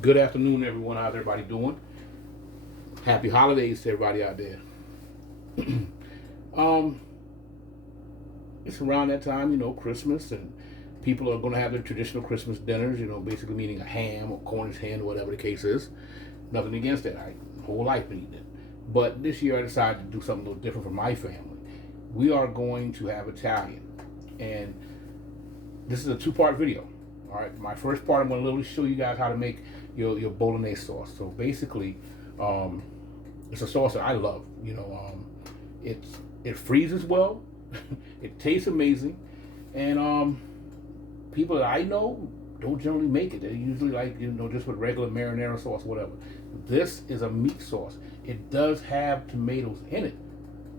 Good afternoon, everyone. How's everybody doing? Happy holidays to everybody out there. um, it's around that time, Christmas, and people are going to have their traditional Christmas dinners. Basically meaning a ham or Cornish hen, or whatever the case is. Nothing against that. I whole life been eating it, but this year I decided to do something a little different for my family. We are going to have Italian, and this is a two-part video. All right, my first part I'm going to literally show you guys how to make your bolognese sauce. So basically, um, it's a sauce that I love. It's it freezes well, it tastes amazing, and people that I know don't generally make it. They usually like just with regular marinara sauce, whatever. This is a meat sauce. It does have tomatoes in it,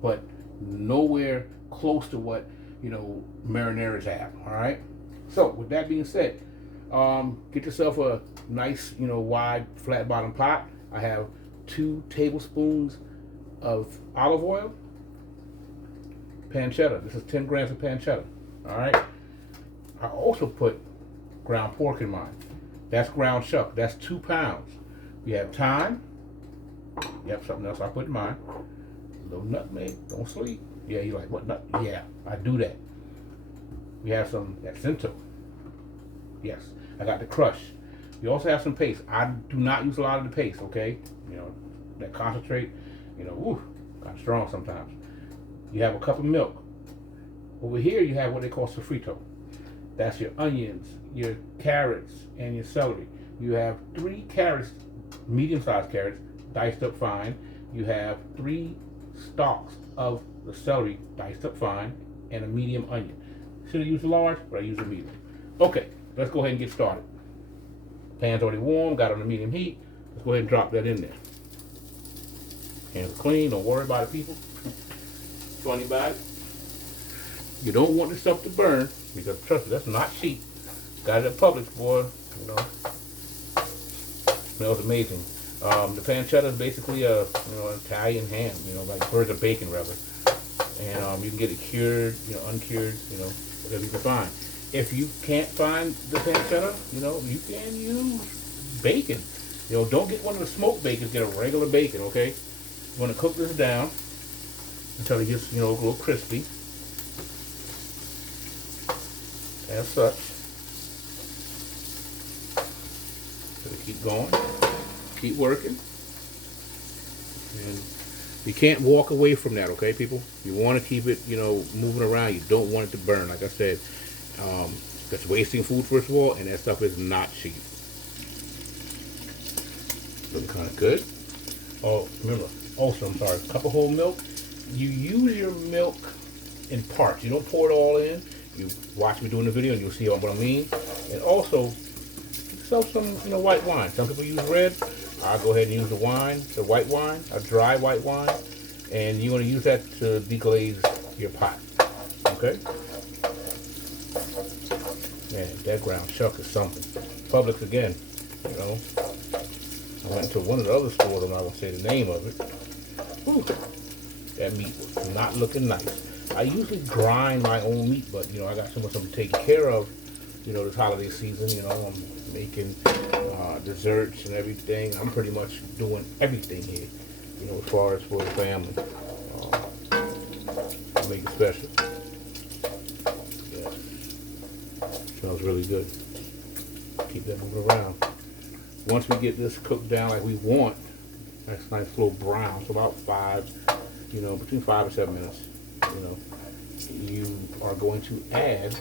but nowhere close to what marinaras have. All right. So with that being said, get yourself a nice wide flat bottom pot. I have 2 tablespoons of olive oil, pancetta. This is 10 grams of pancetta. All right. I also put ground pork in mine. That's ground chuck. That's 2 pounds. We have thyme. Yep, something else I put in mine. A little nutmeg. Don't sleep. Yeah, you're like, what nut? Yeah, I do that. We have some accento. Yes, I got the crush. We also have some paste. I do not use a lot of the paste, okay? That concentrate, kind of strong sometimes. You have a cup of milk. Over here you have what they call sofrito. That's your onions, your carrots, and your celery. You have 3 carrots, medium-sized carrots, diced up fine. You have 3 stalks of the celery, diced up fine, and a medium onion. Should have used a large, but I used a medium. Okay, let's go ahead and get started. Pan's already warm, got it on a medium heat. Let's go ahead and drop that in there. Hands are clean, don't worry about it, people. Funny about it. You don't want this stuff to burn, because trust me, that's not cheap. Got it at Publix, boy. Smells amazing. The pancetta is basically a Italian ham, like birds of bacon rather. And you can get it cured, uncured, whatever you can find. If you can't find the pancetta, you can use bacon. Don't get one of the smoked bacons, get a regular bacon, okay? You want to cook this down until it gets, a little crispy. As such. So keep going, keep working. And you can't walk away from that, okay, people? You want to keep it, moving around. You don't want it to burn. Like I said, that's wasting food, first of all, and that stuff is not cheap. Looking kind of good. Oh, remember, also, I'm sorry, a cup of whole milk. You use your milk in parts. You don't pour it all in. You watch me doing the video, and you'll see what I mean. And also, get yourself some, white wine. Some people use red. I'll go ahead and use the white wine, a dry white wine, and you want to use that to deglaze your pot. Okay? Man, that ground chuck is something. Publix again, I went to one of the other stores, I'm not going to say the name of it. Whew, that meat was not looking nice. I usually grind my own meat, but, I got so much I'm taking care of, this holiday season. I'm making desserts and everything. I'm pretty much doing everything here, as far as for the family. Make it special. Smells really good. Keep that moving around. Once we get this cooked down like we want, that's nice little brown, so about 5, between 5 and 7 minutes, you are going to add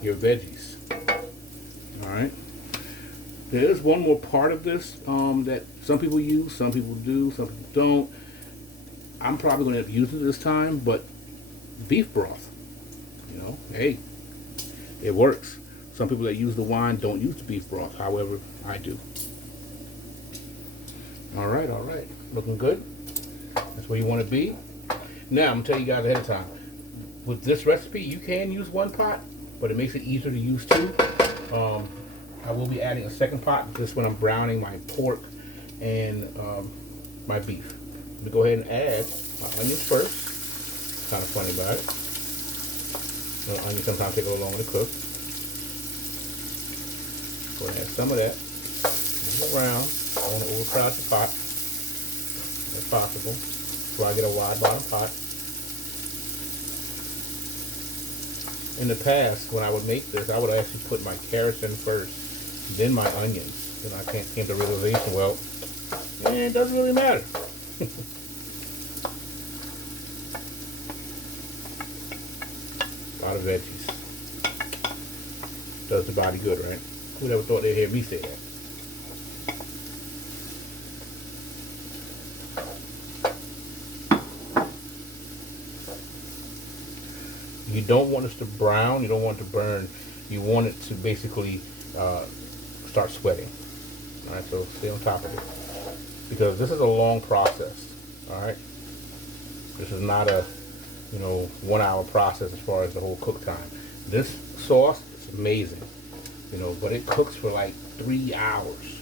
your veggies. All right. There is one more part of this that some people use, some people do, some people don't. I'm probably going to use it this time, but beef broth. Hey, it works. Some people that use the wine don't use the beef broth. However, I do. All right. Looking good. That's where you want to be. Now, I'm going to tell you guys ahead of time. With this recipe, you can use 1 pot, but it makes it easier to use 2. I will be adding a second pot, just when I'm browning my pork and my beef. I'm going to go ahead and add my onions first. Kind of funny about it. Onions sometimes take a little longer to cook. Go ahead and add some of that. Move it around. I don't want to overcrowd the pot if possible. So I get a wide bottom pot. In the past, when I would make this, I would actually put my carrots in first, then my onions. And I came to the realization, well, it doesn't really matter. A lot of veggies. Does the body good, right? Who ever thought they'd hear me say that? You don't want this to brown, you don't want it to burn. You want it to basically start sweating. All right, so stay on top of it. Because this is a long process, all right? This is not a, 1 hour process as far as the whole cook time. This sauce is amazing, but it cooks for like 3 hours,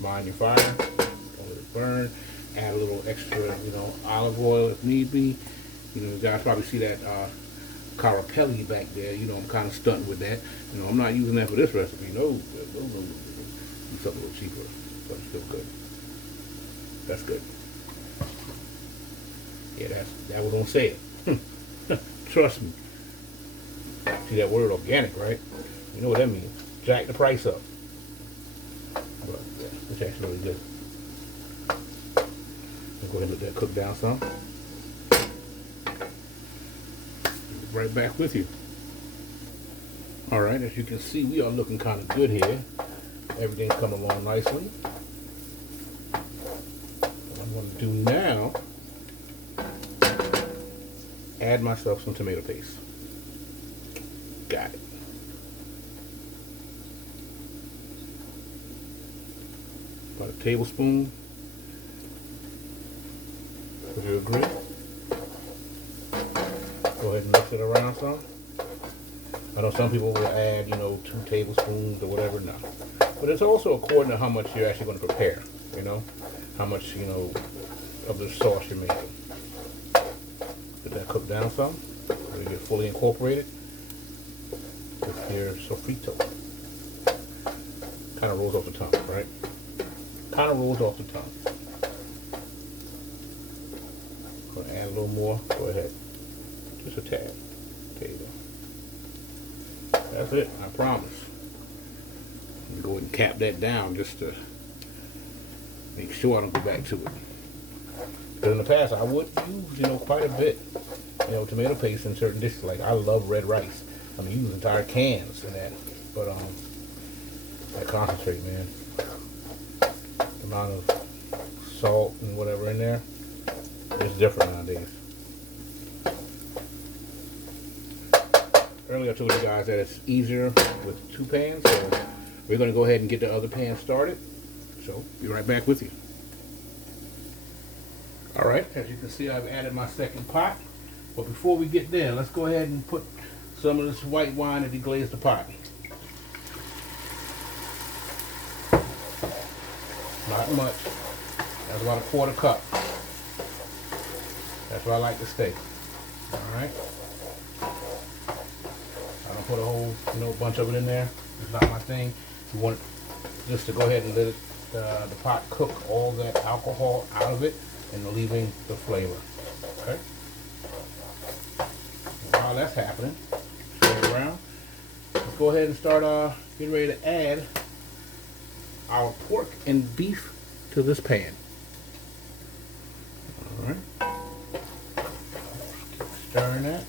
Mind your fire, don't let it burn. Add a little extra, olive oil if need be. You guys probably see that carapelli back there. I'm kind of stunting with that. I'm not using that for this recipe. No. Use something a little cheaper, but it's still good. That's good. Yeah, that was gonna say it. Trust me. See that word organic, right? You know what that means. Jack the price up. But yeah, it's actually really good. I'll go ahead and let that cook down some. Right back with you. Alright, as you can see, we are looking kind of good here. Everything's coming along nicely. What I'm going to do now, add myself some tomato paste. Got it. About a tablespoon. Would you agree? Go ahead and mix it around some. I know some people will add, 2 tablespoons or whatever. No. But it's also according to how much you're actually going to prepare, how much, of the sauce you're making. Let that cook down some so you get fully incorporated with your sofrito. Kind of rolls off the tongue, right? Kind of rolls off the tongue. Gonna add a little more. Go ahead. Just a tad. There you go. That's it, I promise. Let me go ahead and cap that down just to make sure I don't go back to it. Because in the past I would use, quite a bit, tomato paste in certain dishes. Like I love red rice. I mean, use entire cans in that. But that concentrate, man. The amount of salt and whatever in there, it's different nowadays. Earlier I told you guys that it's easier with 2 pans, so we're going to go ahead and get the other pan started. So, be right back with you. Alright, as you can see, I've added my second pot. But before we get there, let's go ahead and put some of this white wine to deglaze the pot. Not much. That's about a 1/4 cup. That's where I like to stay. Alright. I don't put a whole bunch of it in there. It's not my thing. You want it just to go ahead and let it, the pot cook all that alcohol out of it and leaving the flavor. Okay. While that's happening, turn it around. Let's go ahead and start getting ready to add our pork and beef to this pan. All right. Keep stirring that.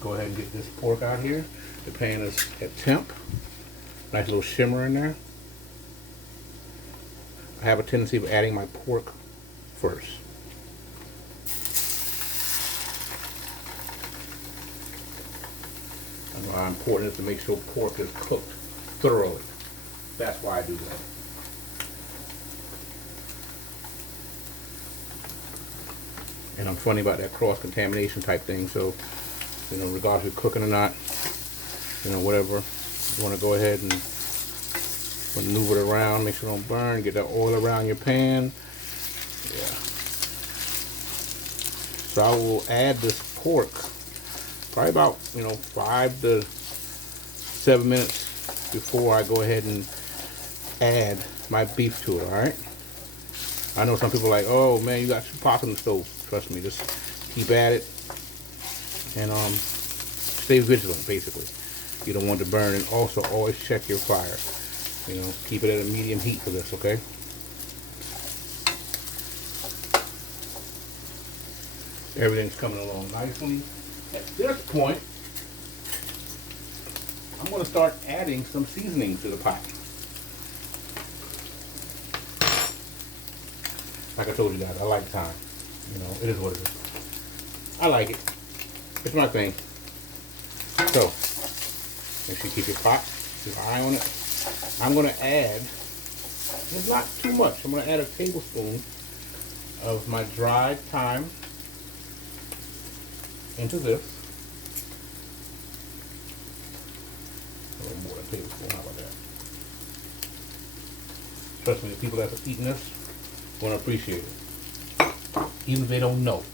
Go ahead and get this pork out here. The pan is at temp. Nice little shimmer in there. I have a tendency of adding my pork first. And why important is to make sure pork is cooked thoroughly. That's why I do that. And I'm funny about that cross-contamination type thing, so regardless if you're cooking or not, whatever, you want to go ahead and maneuver it around, make sure it don't burn, get that oil around your pan. Yeah. So I will add this pork Probably about, 5 to 7 minutes before I go ahead and add my beef to it, all right? I know some people are like, oh man, you got 2 pots on the stove. Trust me, just keep at it and stay vigilant, basically. You don't want to burn, and also always check your fire. Keep it at a medium heat for this, okay? Everything's coming along nicely. At this point, I'm going to start adding some seasoning to the pot. Like I told you guys, I like thyme. It is what it is. I like it. It's my thing. So, make sure you keep your pot, keep an eye on it. I'm going to add, it's not too much, I'm going to add a tablespoon of my dried thyme into this. A little more than a tablespoon, how about that? Trust me, the people that are eating this want to appreciate it. Even if they don't know,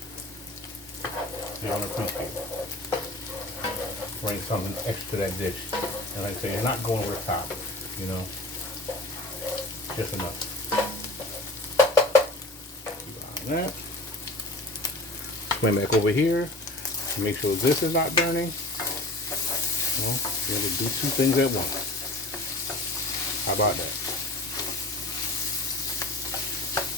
they want to appreciate it. Bring something extra to that dish. And like I say, you're not going over the top, just enough. Keep an eye on that. Swing back over here. Make sure this is not burning. You're going to do 2 things at once. How about that?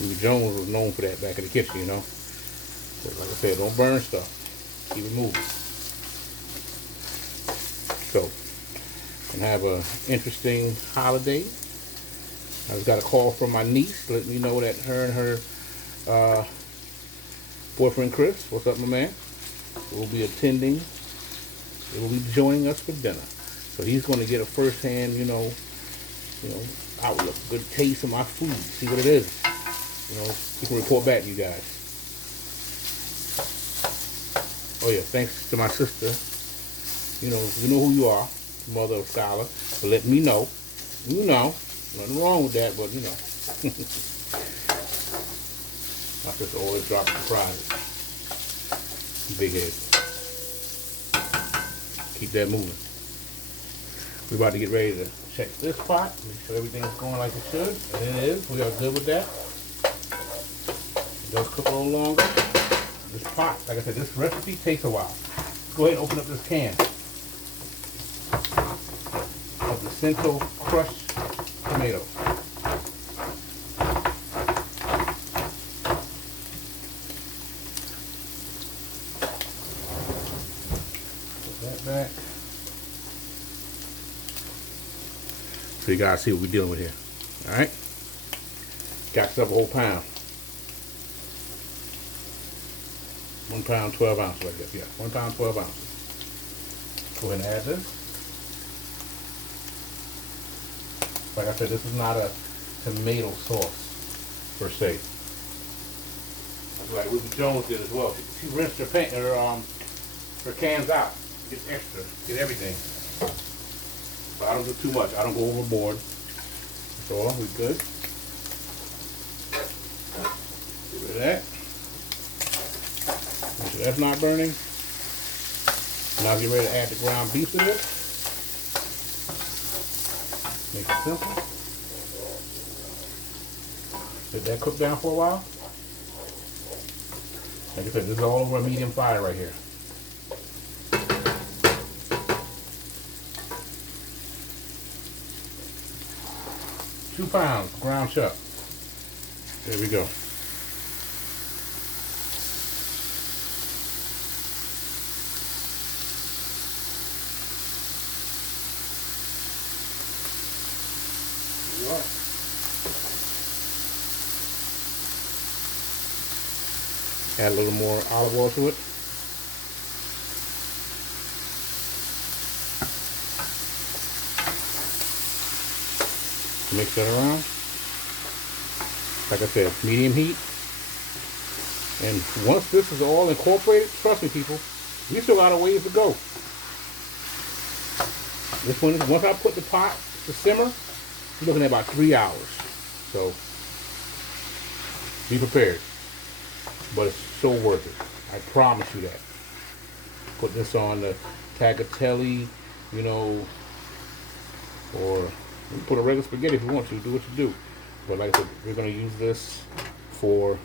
Ruby Jones was known for that back in the kitchen, But like I said, don't burn stuff. Keep it moving. So, and have an interesting holiday. I just got a call from my niece letting me know that her and her boyfriend Chris, what's up, my man, will be attending. They will be joining us for dinner. So he's going to get a first-hand, outlook, good taste of my food, see what it is. He can report back to you guys. Oh yeah, thanks to my sister. You know who you are, mother of Scholar, for letting me know. Nothing wrong with that, but my sister always drops surprises. Big head. Keep that moving. We're about to get ready to check this pot, make sure everything's going like it should, and it is. We are good with that. It does cook a little longer. This pot, like I said, this recipe takes a while. Go ahead and open up this can of the Cento crushed tomato. Put that back. So you guys see what we're dealing with here. Alright? Got yourself a whole pound. 1 pound, 12 ounces like that. Yeah, 1 pound, 12 ounces. Go ahead and add this. Like I said, this is not a tomato sauce per se. Like Ruby Jones did as well. She rinsed her cans out. Get extra, get everything. But I don't do too much. I don't go overboard. That's all. We good. Get rid of that. Make sure that's not burning. Now get ready to add the ground beef to this. Make it simple. Let that cook down for a while. Like I said, this is all over a medium fire right here. Two pounds ground chuck. There we go. Add a little more olive oil to it. Mix that around. Like I said, medium heat. And once this is all incorporated, trust me people, we still got a ways to go. This one, once I put the pot to simmer, you're looking at about 3 hours. So be prepared. But it's so worth it. I promise you that. Put this on the tagliatelle, you know, or you put a regular spaghetti if you want to. Do what you do. But like I said, we're going to use this for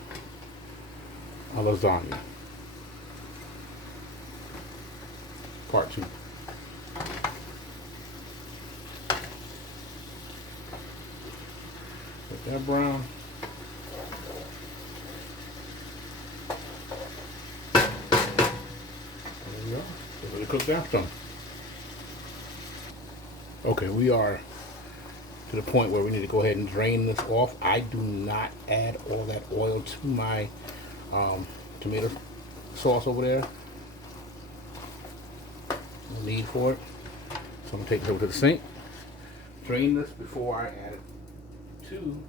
a lasagna. Part 2. Let that brown. There we go. So let it cook down some. Okay, we are to the point where we need to go ahead and drain this off. I do not add all that oil to my tomato sauce over there. No need for it. So I'm going to take this over to the sink. Drain this before I add it to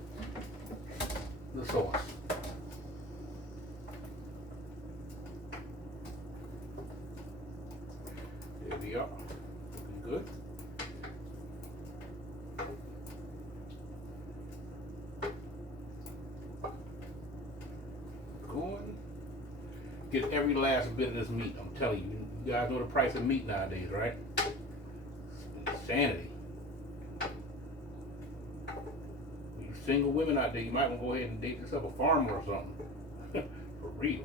the sauce. There we are. Good. Going. Get every last bit of this meat. I'm telling you. You guys know the price of meat nowadays, right? It's insanity. You single women out there, you might want to go ahead and date yourself a farmer or something. For real.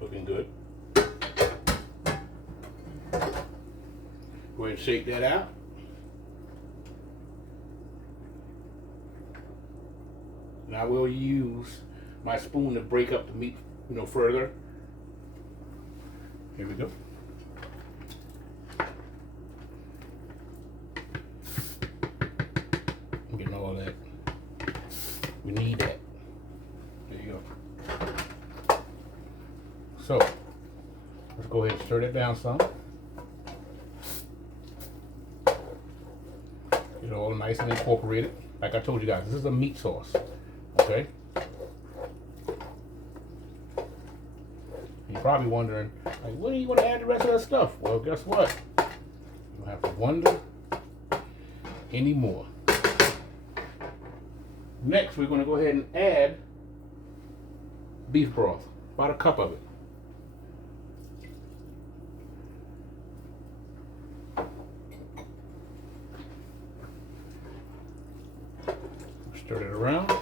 Looking good. Go ahead and shake that out. And I will use my spoon to break up the meat, further. Here we go. I'm getting all that. We need that. There you go. So, let's go ahead and stir that down some. Get it all nice and incorporated. Like I told you guys, this is a meat sauce. Okay? You're probably wondering, like, what do you want to add the rest of that stuff? Well, guess what? You don't have to wonder anymore. Next, we're going to go ahead and add beef broth. About a cup of it. Stir it around.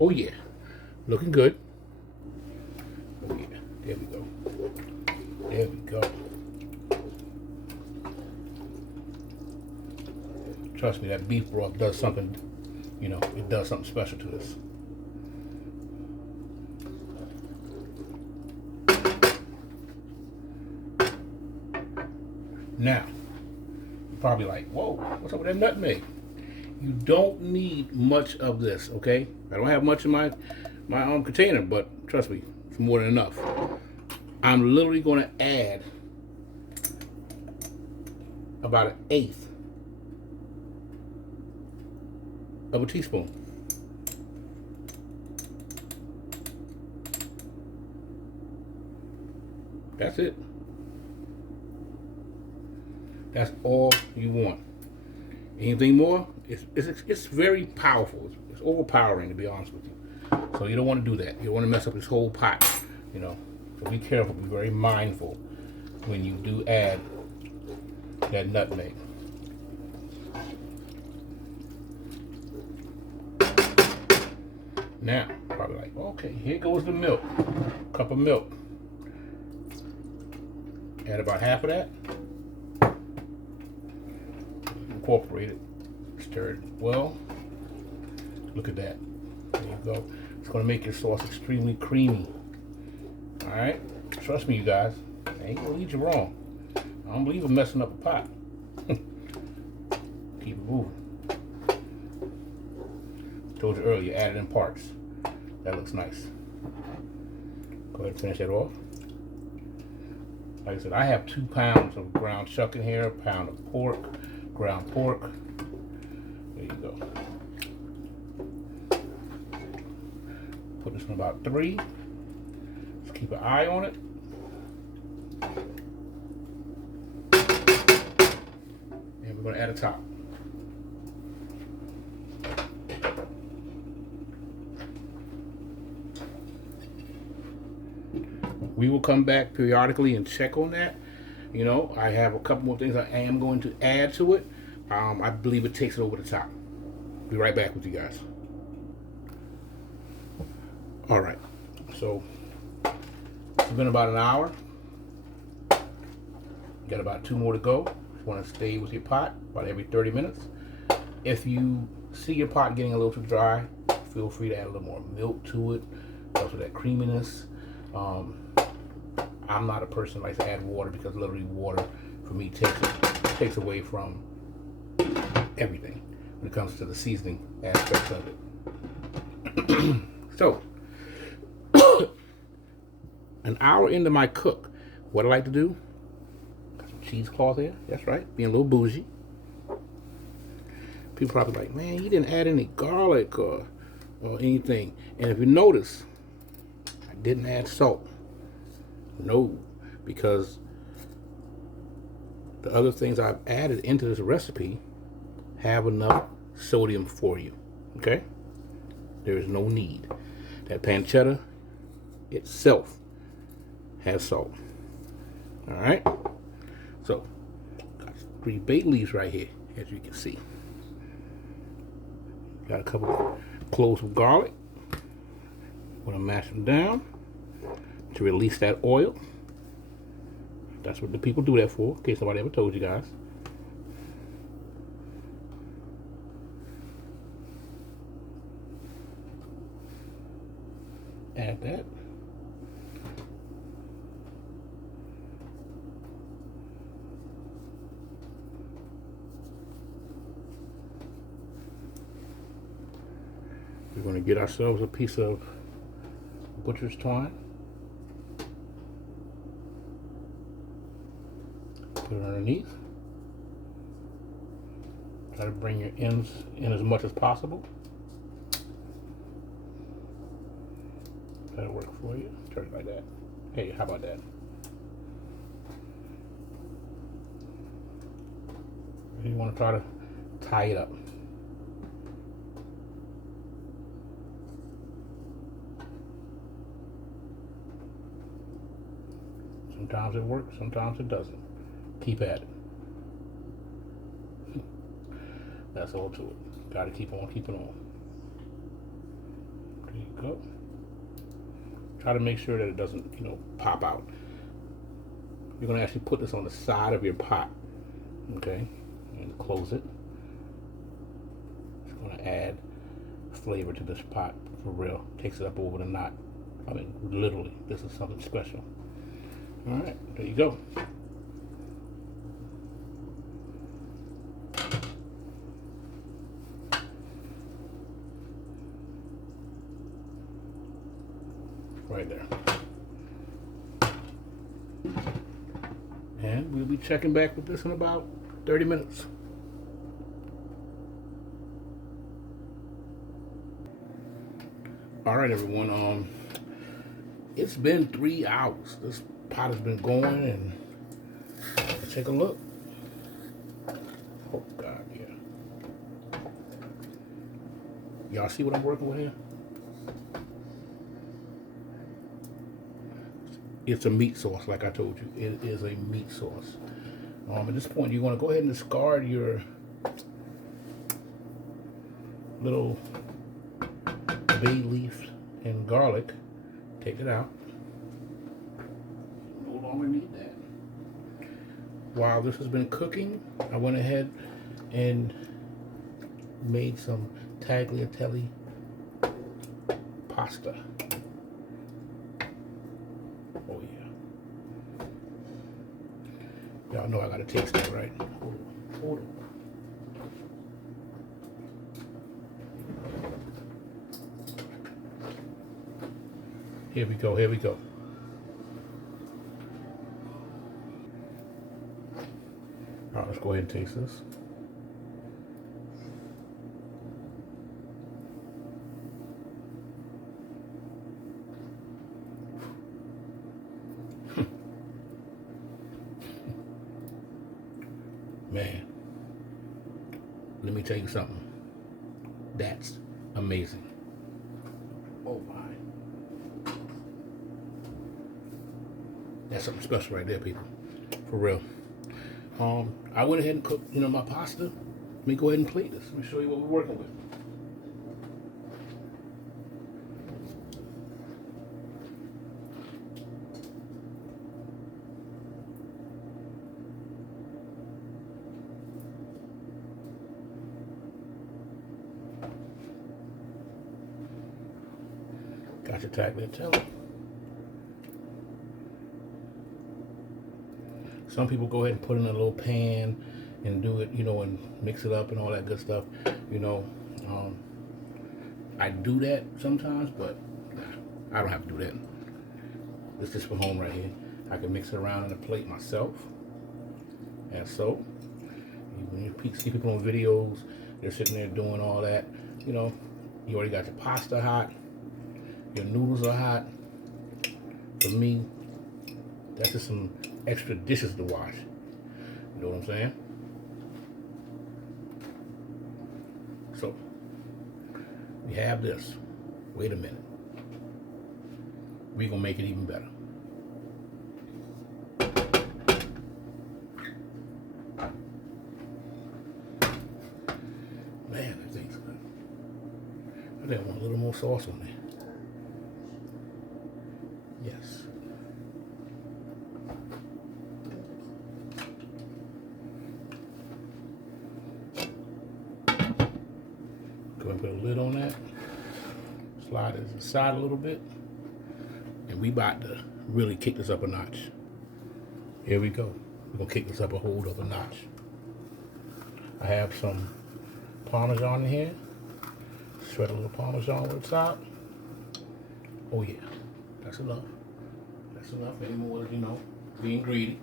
Oh yeah, looking good. Oh yeah, there we go. There we go. Trust me, that beef broth does something, it does something special to this. Now, you're probably like, whoa, what's up with that nutmeg? You don't need much of this, okay? I don't have much in my container, but trust me, it's more than enough. I'm literally going to add about 1/8 of a teaspoon. That's it. That's all you want. Anything more, it's very powerful. It's overpowering, to be honest with you. So you don't want to do that. You don't want to mess up this whole pot, So be careful, be very mindful when you do add that nutmeg. Now, probably like, okay, here goes the milk. Cup of milk. Add about half of that. Incorporate it. Stir it well. Look at that. There you go. It's going to make your sauce extremely creamy. Alright? Trust me, you guys. I ain't going to lead you wrong. I don't believe in messing up a pot. Keep it moving. Told you earlier, add it in parts. That looks nice. Go ahead and finish that off. Like I said, I have 2 pounds of ground chuck in here, a pound of pork, ground pork. There you go. Put this in about 3. Just keep an eye on it. There we we're going to add a top. We will come back periodically and check on that. You know, I have a couple more things I am going to add to it. I believe it takes it over the top. Be right back with you guys. All right, so it's been about an hour. Got about 2 more to go. You want to stay with your pot about every 30 minutes. If you see your pot getting a little too dry, feel free to add a little more milk to it, also that creaminess. I'm not a person that likes to add water because literally water for me takes away from everything when it comes to the seasoning aspect of it. So, an hour into my cook, what I like to do, got some cheesecloth here, that's right, being a little bougie. People probably like, man, you didn't add any garlic or anything. And if you notice, I didn't add salt. No, because the other things I've added into this recipe have enough sodium for you, okay? There is no need. That pancetta itself has salt. All right, so got 3 bay leaves right here, as you can see. Got a couple of cloves of garlic. I'm gonna mash them down to release that oil. That's what the people do that for, in case nobody ever told you guys. Add that. We're going to get ourselves a piece of butcher's twine. Put it underneath. Try to bring your ends in as much as possible. That'll work for you. Turn it like that. Hey, how about that? You want to try to tie it up. Sometimes it works, sometimes it doesn't. Keep at it. That's all to it. Got to keep on keeping on. There you go. Try to make sure that it doesn't, pop out. You're going to actually put this on the side of your pot, okay? And close it. It's going to add flavor to this pot for real. Takes it up over the knot. I mean, literally, this is something special. All right, there you go. Right there. And we'll be checking back with this in about 30 minutes. All right, everyone. It's been 3 hours. This pot has been going, and let's take a look. Oh God, yeah. Y'all see what I'm working with here? It's a meat sauce, like I told you. It is a meat sauce. At this point, you want to go ahead and discard your little bay leaf and garlic. Take it out. No longer need that. While this has been cooking, I went ahead and made some tagliatelle pasta. Oh yeah. Y'all know I gotta taste that, right? Hold on. Here we go, here we go. All right, let's go ahead and taste this. Man, let me tell you something. That's amazing. Oh my. That's something special right there, people. For real. I went ahead and cooked, my pasta. Let me go ahead and plate this. Let me show you what we're working with. Got your tagliatelle. Some people go ahead and put it in a little pan and do it, and mix it up and all that good stuff. I do that sometimes, but I don't have to do that. This is for home right here. I can mix it around in a plate myself. And so, when you see people on videos, they're sitting there doing all that, you already got your pasta hot, your noodles are hot. For me, that's just some extra dishes to wash. You know what I'm saying? So, we have this. Wait a minute. We're gonna make it even better. Man, that thing's good. I think I want a little more sauce on there. Yes. Go ahead and put a lid on that. Slide it aside a little bit. And we about to really kick this up a notch. Here we go. We're gonna kick this up a whole other notch. I have some Parmesan in here. Shred a little Parmesan over the top. Oh yeah, that's enough. That's enough. Any more, being greedy.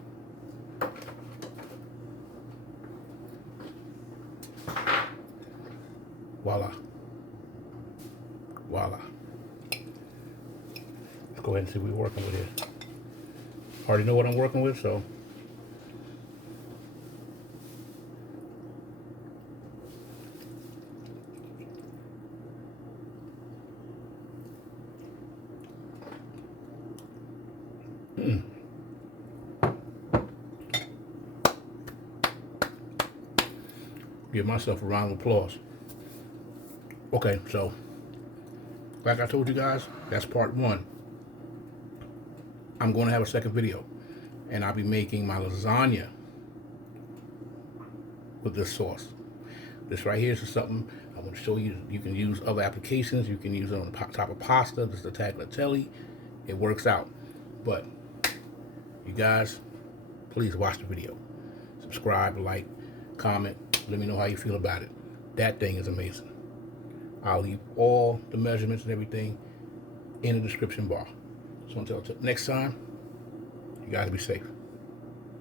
Voila. Voila. Let's go ahead and see what we're working with here. Already know what I'm working with, so. Give myself a round of applause. Okay, so like I told you guys, that's part one. I'm going to have a second video, and I'll be making my lasagna with this sauce. This right here is something I want to show you. You can use other applications. You can use it on the top of pasta. This is the tagliatelle. It works out. But you guys, please watch the video. Subscribe, like, comment. Let me know how you feel about it. That thing is amazing. I'll leave all the measurements and everything in the description bar. So until next time, you guys be safe.